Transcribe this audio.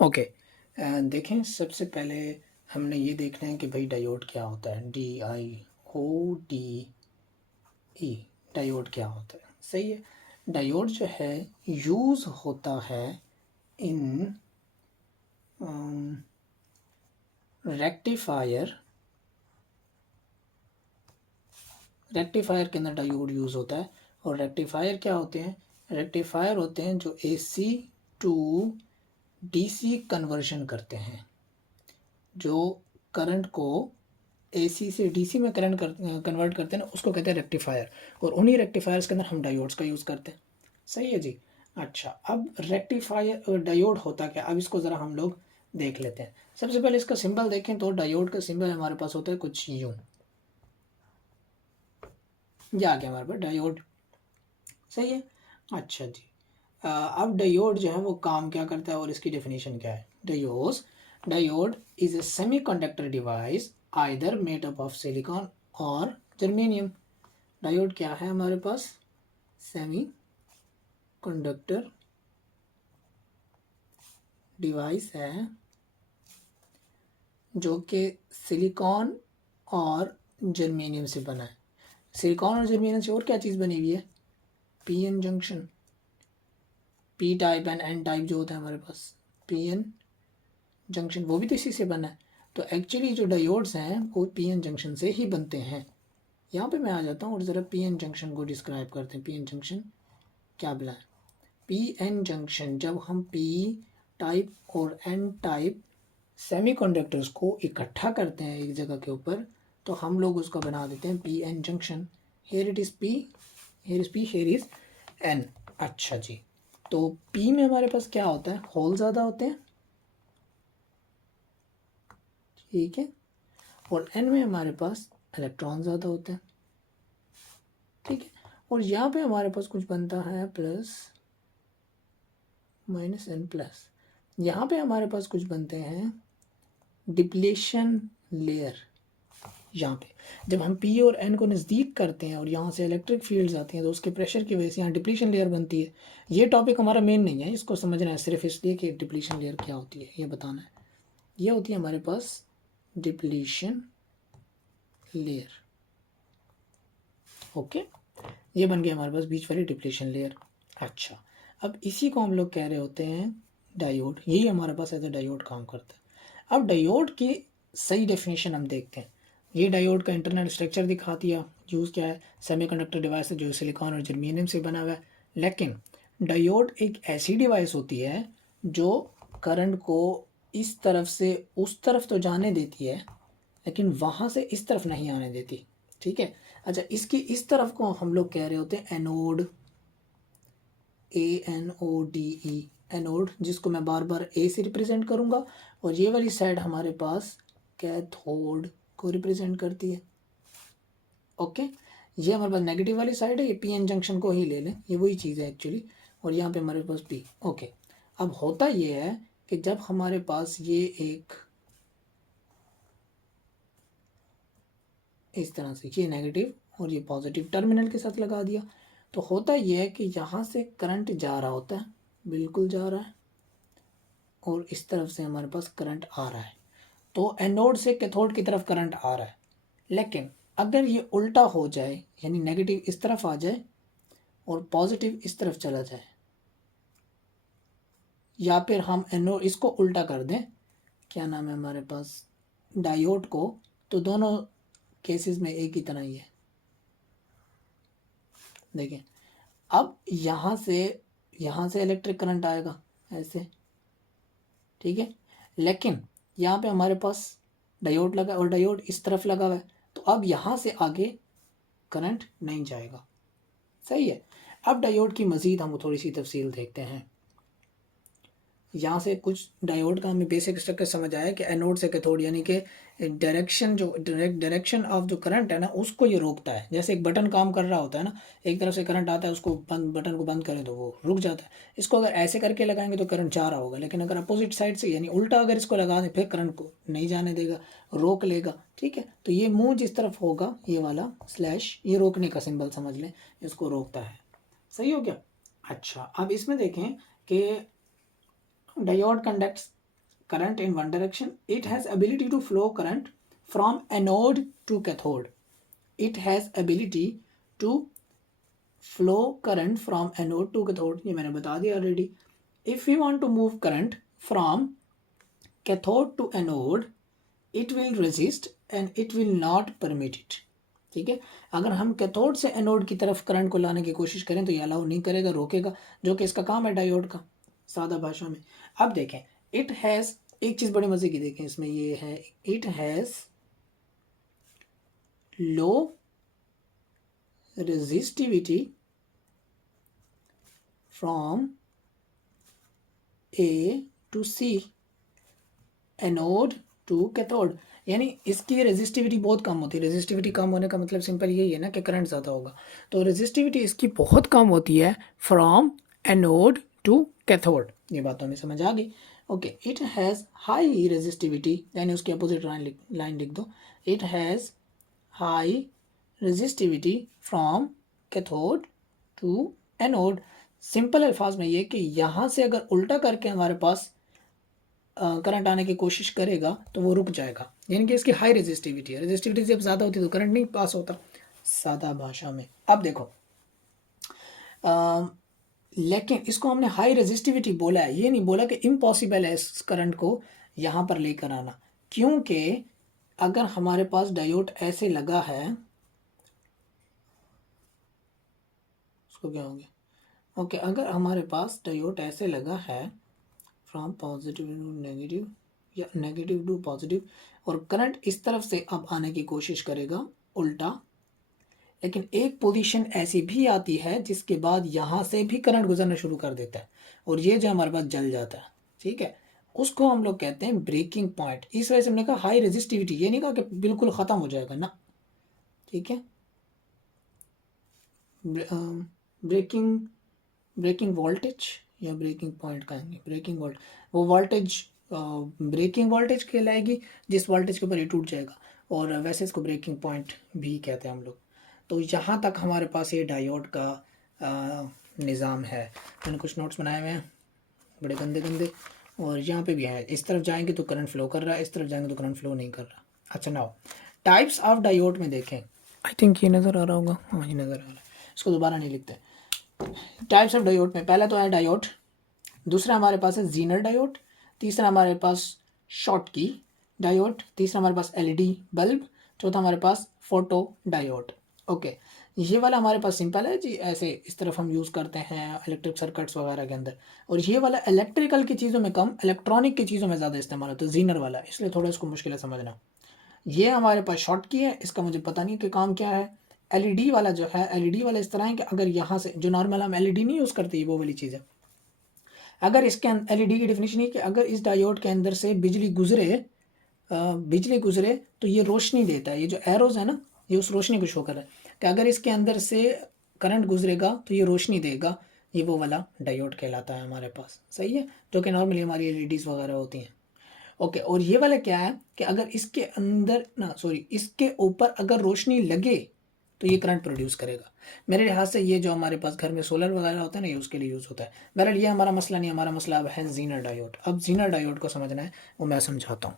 Okay. देखें, सबसे पहले हमने ये देखना है कि भाई डायोड क्या होता है। DIODE, डायोड क्या होता है। सही है। डायोड जो है यूज़ होता है इन रेक्टिफायर के अंदर डायोड यूज़ होता है। और रेक्टिफायर क्या होते हैं? रेक्टिफायर होते हैं जो AC टू DC कन्वर्शन करते हैं, जो करंट को AC से DC में कन्वर्ट करते हैं ना, उसको कहते हैं रेक्टिफायर। और उन्हीं रेक्टिफायर्स के अंदर हम डायोड्स का यूज़ करते हैं। सही है जी। अच्छा, अब रेक्टिफायर डायोड होता क्या, अब इसको ज़रा हम लोग देख लेते हैं। सबसे पहले इसका सिंबल देखें तो डायोड का सिंबल हमारे पास होता है कुछ यूँ, ये आ गया हमारे पास डायोड। सही है। अच्छा जी। अब डायोड जो है वो काम क्या करता है और इसकी डेफिनेशन क्या है। Diode is a semiconductor device either made up of silicon और जर्मेनियम। डायोड क्या है हमारे पास? सेमी कंडक्टर डिवाइस है जो कि सिलिकॉन और जर्मेनियम से बना है। सिलिकॉन और जर्मेनियम से और क्या चीज़ बनी हुई है? PN junction, P type and N type जो होता है हमारे पास, पीएन जंक्शन, वो भी तो इसी से बना है। तो एक्चुअली जो डायोड्स हैं वो पीएन जंक्शन से ही बनते हैं। यहाँ पे मैं आ जाता हूँ और ज़रा पीएन जंक्शन को डिस्क्राइब करते हैं। पीएन जंक्शन क्या बोला है? पीएन जंक्शन, जब हम पी टाइप और एन टाइप सेमीकंडक्टर्स को इकट्ठा करते हैं एक जगह के ऊपर, तो हम लोग उसको बना देते हैं PN junction. Here it is P, here is P, here is N. अच्छा जी। तो पी में हमारे पास क्या होता है? होल ज़्यादा होते हैं, ठीक है। और एन में हमारे पास इलेक्ट्रॉन ज़्यादा होते हैं, ठीक है। और यहाँ पे हमारे पास कुछ बनता है प्लस माइनस एन प्लस। यहाँ पे हमारे पास कुछ बनते हैं डिप्लेशन लेयर। यहाँ पे जब हम पी और एन को नज़दीक करते हैं और यहाँ से इलेक्ट्रिक फील्ड्स आती हैं तो उसके प्रेशर की वजह से यहाँ डिप्लीशन लेयर बनती है। ये टॉपिक हमारा मेन नहीं है, इसको समझना है सिर्फ इसलिए कि डिप्लीशन लेयर क्या होती है ये बताना है। ये होती है हमारे पास डिप्लीशन लेयर। ओके, ये बन गया हमारे पास बीच वाली डिप्लीशन लेयर। अच्छा, अब इसी को हम लोग कह रहे होते हैं डायोड। यही हमारे पास एज ए डायोड काम करता है। अब डायोड की सही डेफिनेशन हम देखते हैं। ये डायोड का इंटरनल स्ट्रक्चर दिखा दिया। यूज़ क्या है? सेमीकंडक्टर डिवाइस है जो सिलिकॉन और जर्मेनियम से बना हुआ है। लेकिन डायोड एक ऐसी डिवाइस होती है जो करंट को इस तरफ से उस तरफ तो जाने देती है, लेकिन वहाँ से इस तरफ नहीं आने देती, ठीक है। अच्छा, इसकी इस तरफ को हम लोग कह रहे होते हैं एनोड, ANODE, एनोड, जिसको मैं बार बार ए से रिप्रेजेंट करूँगा। और ये वाली साइड हमारे पास कैथोड को रिप्रेजेंट करती है। ओके, ये हमारे पास नेगेटिव वाली साइड है, ये पीएन जंक्शन को ही ले लें, ये वही चीज़ है एक्चुअली। और यहाँ पे हमारे पास पी। ओके, अब होता ये है कि जब हमारे पास ये एक इस तरह से, ये नेगेटिव और ये पॉजिटिव टर्मिनल के साथ लगा दिया, तो होता ये है कि यहाँ से करंट जा रहा होता है, बिल्कुल जा रहा है, और इस तरफ से हमारे पास करंट आ रहा है। तो एनोड से कैथोड की तरफ करंट आ रहा है। लेकिन अगर ये उल्टा हो जाए, यानी नेगेटिव इस तरफ आ जाए और पॉजिटिव इस तरफ चला जाए, या फिर हम एनोड इसको उल्टा कर दें, क्या नाम है हमारे पास, डायोड को, तो दोनों केसेस में एक ही तरह ही है। देखिए, अब यहाँ से इलेक्ट्रिक करंट आएगा ऐसे, ठीक है। लेकिन यहाँ पे हमारे पास डायोड लगा और डायोड इस तरफ लगा हुआ है, तो अब यहाँ से आगे करंट नहीं जाएगा। सही है। अब डायोड की मज़ीद हम थोड़ी सी तफसील देखते हैं। यहाँ से कुछ डायोड का हमें बेसिक स्ट्रक्चर समझ आया कि एनोड से कैथोड, यानी कि डायरेक्शन ऑफ जो करंट है ना उसको ये रोकता है। जैसे एक बटन काम कर रहा होता है ना, एक तरफ से करंट आता है, उसको बटन को बंद करें तो वो रुक जाता है। इसको अगर ऐसे करके लगाएंगे तो करंट जा रहा होगा, लेकिन अगर अपोजिट साइड से यानी उल्टा अगर इसको लगा दें फिर करंट को नहीं जाने देगा, रोक लेगा, ठीक है। तो ये मुँह जिस तरफ होगा, ये वाला स्लैश, ये रोकने का सिंबल समझ लें, इसको रोकता है। सही हो गया। अच्छा, अब इसमें देखें कि diode conducts current in one direction. It has ability to flow current from anode to cathode. It has ability to flow current from anode to cathode. ये मैंने बता दिया already. If we want to move current from cathode to anode, it will resist and it will not permit it. ठीक है, अगर हम cathode से anode की तरफ करंट को लाने की कोशिश करें तो ये अलाउ नहीं करेगा, रोकेगा, जो कि इसका काम है डायोड का, सादा भाषा में. अब देखें, इट हैज़, एक चीज़ बड़ी मज़े की देखें इसमें, ये है it has low resistivity from A to C, anode to cathode. यानी इसकी रेजिस्टिविटी बहुत कम होती है. रेजिस्टिविटी कम होने का मतलब सिंपल यही है ना कि करंट ज़्यादा होगा. तो रेजिस्टिविटी इसकी बहुत कम होती है फ्रॉम एनोड टू कैथोड. ये बात हमें समझ आ गई. Okay, it has high resistivity, यानी उसकी अपोजिट लाइन लिख दो. It has high resistivity from cathode to anode. Simple अल्फाज में ये कि यहाँ से अगर उल्टा करके हमारे पास करंट आने की कोशिश करेगा तो वो रुक जाएगा, यानी कि इसकी हाई रेजिस्टिविटी है. रेजिस्टिविटी जब ज़्यादा होती है तो करंट नहीं पास होता, सादा भाषा में. अब देखो, लेकिन इसको हमने हाई रेजिस्टिविटी बोला है, ये नहीं बोला कि इम्पॉसिबल है इस करंट को यहाँ पर लेकर आना, क्योंकि अगर हमारे पास डायोड ऐसे लगा है, उसको क्या हो गया, ओके, अगर हमारे पास डायोड ऐसे लगा है फ्रॉम पॉजिटिव टू नेगेटिव या नेगेटिव टू पॉजिटिव, और करंट इस तरफ से अब आने की कोशिश करेगा उल्टा, लेकिन एक पोजीशन ऐसी भी आती है जिसके बाद यहाँ से भी करंट गुजरना शुरू कर देता है और ये जो हमारे पास जल जाता है. ठीक है, उसको हम लोग कहते हैं ब्रेकिंग पॉइंट. इस वजह से हमने कहा हाई रेजिस्टिविटी, ये नहीं कहा कि बिल्कुल ख़त्म हो जाएगा ना. ठीक है, ब्रेकिंग वोल्टेज या ब्रेकिंग पॉइंट कहेंगे. ब्रेकिंग वोल्ट, वो वोल्टेज ब्रेकिंग वोल्टेज कहलाएगी जिस वोल्टेज के ऊपर ये टूट जाएगा, और वैसे इसको ब्रेकिंग पॉइंट भी कहते हैं हम लोग. तो यहाँ तक हमारे पास ये डायोड का निज़ाम है. मैंने कुछ नोट्स बनाए हुए हैं बड़े गंदे गंदे, और यहाँ पे भी है. इस तरफ जाएंगे तो करंट फ्लो कर रहा है, इस तरफ जाएंगे तो करंट फ्लो नहीं कर रहा. अच्छा, नाउ टाइप्स ऑफ डायोड में देखें. आई थिंक ये नज़र आ रहा होगा, हाँ ये नज़र आ रहा है, इसको दोबारा नहीं लिखते. टाइप्स ऑफ डायोड में पहला तो है डायोड, दूसरा हमारे पास है जीनर डायोड, तीसरा हमारे पास शॉटकी डायोड, तीसरा हमारे पास एलईडी बल्ब, चौथा हमारे पास फोटो डायोड. ओके, ये वाला हमारे पास सिंपल है जी, ऐसे इस तरफ हम यूज़ करते हैं इलेक्ट्रिक सर्किट्स वगैरह के अंदर, और ये वाला इलेक्ट्रिकल की चीज़ों में कम, इलेक्ट्रॉनिक की चीज़ों में ज़्यादा इस्तेमाल होता है, जीनर वाला, इसलिए थोड़ा इसको मुश्किल है समझना. ये हमारे पास शॉटकी है, इसका मुझे पता नहीं कि काम क्या है. एलईडी वाला जो है, एलईडी वाला इस तरह है कि अगर यहाँ से, जो नॉर्मल हम एलईडी नहीं यूज़ करते, वो वाली चीज़ है. अगर इसके एलईडी की डेफिनेशन है कि अगर इस डायोड के अंदर से बिजली गुजरे तो ये रोशनी देता है. ये जो एरोज है ना, ये उस रोशनी को शो कर रहा है कि अगर इसके अंदर से करंट गुजरेगा तो ये रोशनी देगा. ये वो वाला डायोड कहलाता है हमारे पास. सही है, जो कि नॉर्मली हमारी एलईडीज़ वगैरह होती हैं. ओके, और ये वाला क्या है कि अगर इसके अंदर इसके ऊपर अगर रोशनी लगे तो ये करंट प्रोड्यूस करेगा. मेरे लिहाज से ये जो हमारे पास घर में सोलर वगैरह होता है ना, ये उसके लिए यूज़ होता है. बहरहाल ये हमारा मसला नहीं, हमारा मसला अब है जीनर डायोड. अब जीनर डायोड को समझना है, वो मैं समझाता हूँ.